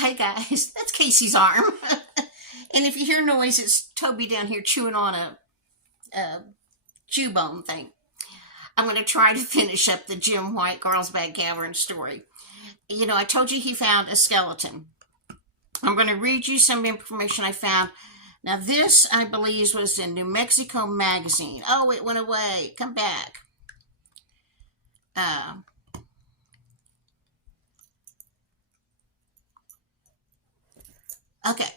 Hey guys, that's Casey's arm. And if you hear noise, it's Toby down here chewing on a chew bone thing. I'm going to try to finish up the Jim White Carlsbad Cavern story. You know, I told you he found a skeleton. I'm going to read you some information I found. Now, this, I believe, was in New Mexico Magazine. Oh, it went away. Come back. Okay.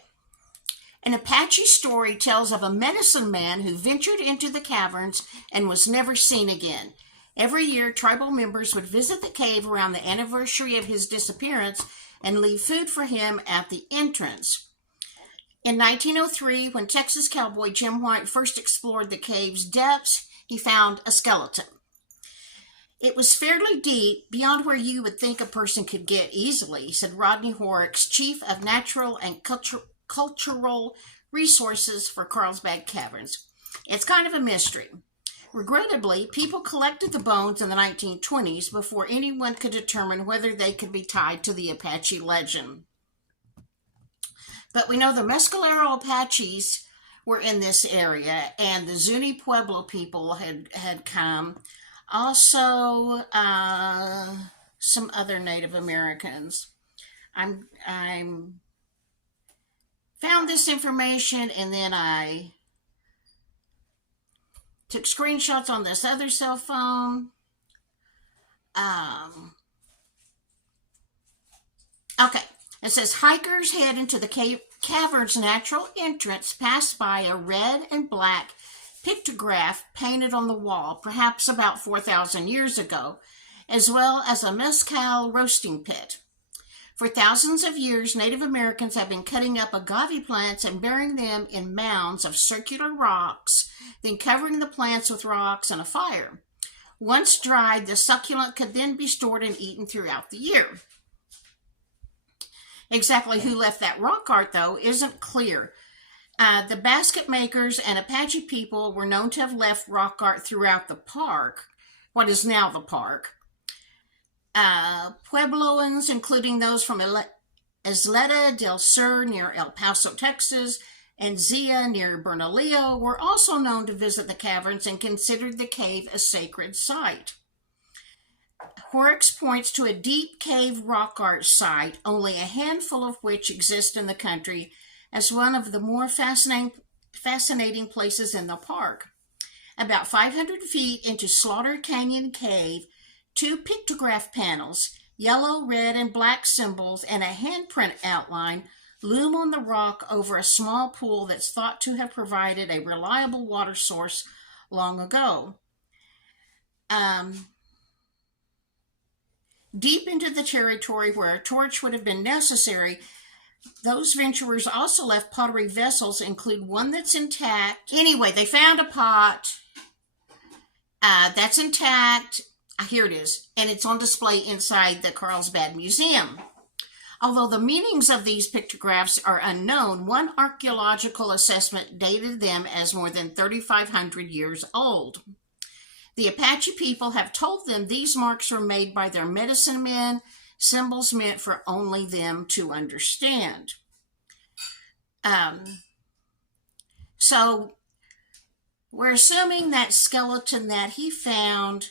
An Apache story tells of a medicine man who ventured into the caverns and was never seen again. Every year, tribal members would visit the cave around the anniversary of his disappearance and leave food for him at the entrance. In 1903, when Texas cowboy Jim White first explored the cave's depths, he found a skeleton. It was fairly deep, beyond where you would think a person could get easily, said Rodney Horrocks, chief of natural and cultural resources for Carlsbad Caverns. It's kind of a mystery. Regrettably, people collected the bones in the 1920s before anyone could determine whether they could be tied to the Apache legend. But we know the Mescalero Apaches were in this area, and the Zuni Pueblo people had come. Also, some other Native Americans. I'm found this information, and then I took screenshots on this other cell phone. Okay. It says hikers head into the cavern's natural entrance, pass by a red and black pictograph painted on the wall, perhaps about 4,000 years ago, as well as a mezcal roasting pit. For thousands of years, Native Americans have been cutting up agave plants and burying them in mounds of circular rocks, then covering the plants with rocks and a fire. Once dried, the succulent could then be stored and eaten throughout the year. Exactly who left that rock art, though, isn't clear. The basket makers and Apache people were known to have left rock art throughout the park, what is now the park. Puebloans, including those from Isleta del Sur near El Paso, Texas, and Zia near Bernalillo, were also known to visit the caverns and considered the cave a sacred site. Horrocks points to a deep cave rock art site, only a handful of which exist in the country, as one of the more fascinating places in the park. About 500 feet into Slaughter Canyon Cave, 2 pictograph panels, yellow, red, and black symbols, and a handprint outline loom on the rock over a small pool that's thought to have provided a reliable water source long ago. Deep into the territory where a torch would have been necessary, those venturers also left pottery vessels, include one that's intact. Anyway, they found a pot that's intact. Here it is, and it's on display inside the Carlsbad Museum. Although the meanings of these pictographs are unknown, one archaeological assessment dated them as more than 3,500 years old. The Apache people have told them these marks were made by their medicine men, symbols meant for only them to understand. So we're assuming that skeleton that he found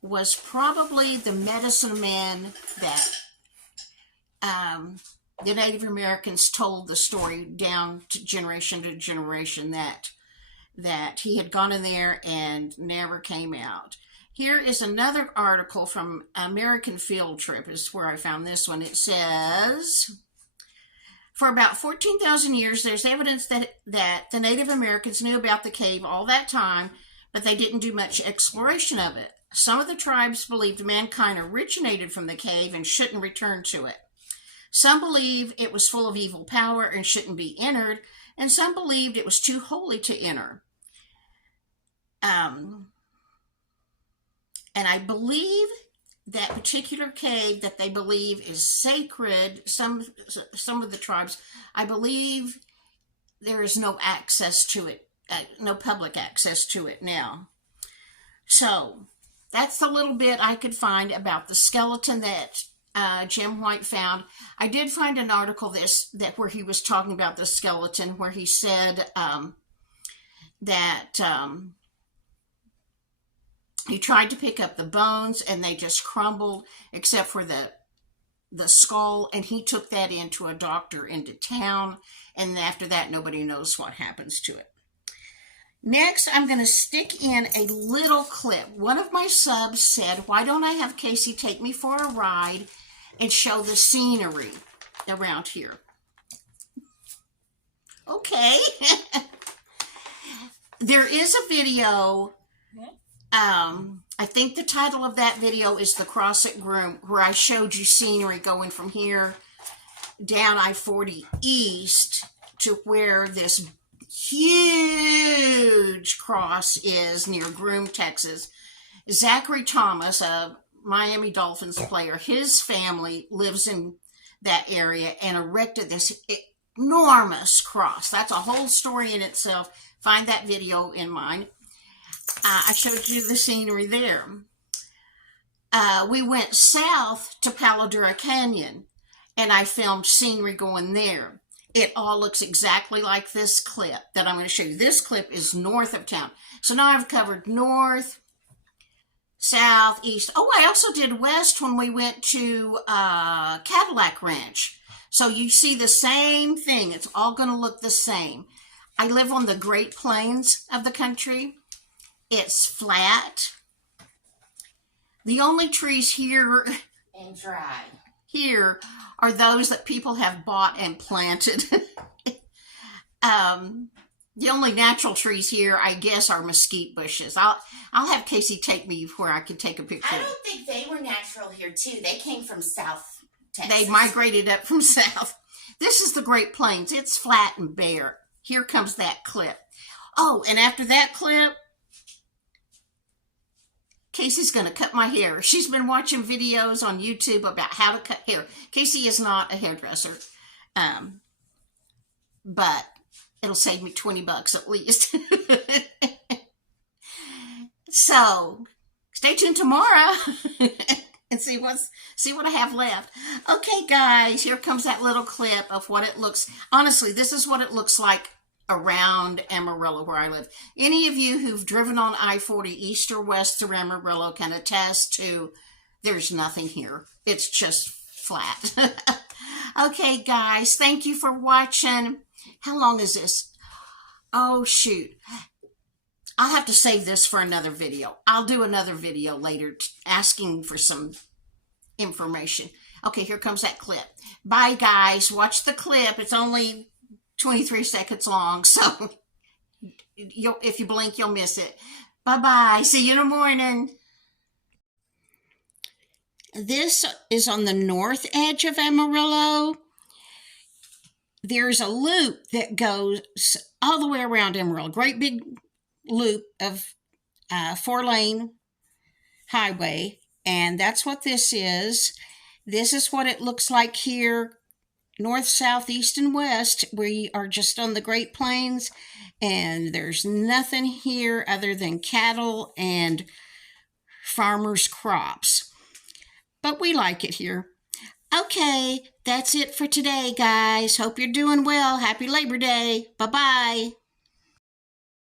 was probably the medicine man that the Native Americans told the story down to generation, that he had gone in there and never came out. Here is another article from American Field Trip, is where I found this one. It says, for about 14,000 years, there's evidence that the Native Americans knew about the cave all that time, but they didn't do much exploration of it. Some of the tribes believed mankind originated from the cave and shouldn't return to it. Some believe it was full of evil power and shouldn't be entered, and some believed it was too holy to enter. And I believe that particular cave that they believe is sacred, some of the tribes, I believe there is no access to it, no public access to it now. So that's the little bit I could find about the skeleton that Jim White found. I did find an article where he was talking about the skeleton, where he said that he tried to pick up the bones and they just crumbled, except for the skull, and he took that into a doctor into town, and after that nobody knows what happens to it. Next, I'm going to stick in a little clip. One of my subs said, why don't I have Casey take me for a ride and show the scenery around here? Okay. There is a video, I think the title of that video is The Cross at Groom, where I showed you scenery going from here down I-40 east to where this huge cross is near Groom, Texas. Zachary Thomas, a Miami Dolphins player, his family lives in that area and erected this enormous cross. That's a whole story in itself. Find that video in mine. I showed you the scenery there. We went south to Palo Duro Canyon, and I filmed scenery going there. It all looks exactly like this clip that I'm going to show you. This clip is north of town. So now I've covered north, south, east. Oh, I also did west when we went to Cadillac Ranch. So you see the same thing. It's all going to look the same. I live on the Great Plains of the country. It's flat. The only trees here and dry here are those that people have bought and planted. The only natural trees here, I guess, are mesquite bushes. I'll have Casey take me where I can take a picture. I don't think they were natural here too. They came from South Texas. They migrated up from south. This is the Great Plains. It's flat and bare. Here comes that clip. Oh, and after that clip, Casey's going to cut my hair. She's been watching videos on YouTube about how to cut hair. Casey is not a hairdresser, but it'll save me $20 at least. So stay tuned tomorrow and see what I have left. Okay, guys, here comes that little clip of what it looks. Honestly, this is what it looks like around Amarillo where I live. Any of you who've driven on I-40 east or west through Amarillo can attest to there's nothing here. It's just flat. Okay, guys, thank you for watching. How long is this? Oh, shoot. I'll have to save this for another video. I'll do another video later asking for some information. Okay, here comes that clip. Bye, guys. Watch the clip. It's only 23 seconds long, so if you blink, you'll miss it. Bye-bye. See you in the morning. This is on the north edge of Amarillo. There's a loop that goes all the way around Amarillo. Great big loop of 4-lane highway, and that's what this is. This is what it looks like here. North, south, east, and west. We are just on the Great Plains, and there's nothing here other than cattle and farmers' crops. But we like it here. Okay, that's it for today, guys. Hope you're doing well. Happy Labor Day. Bye-bye.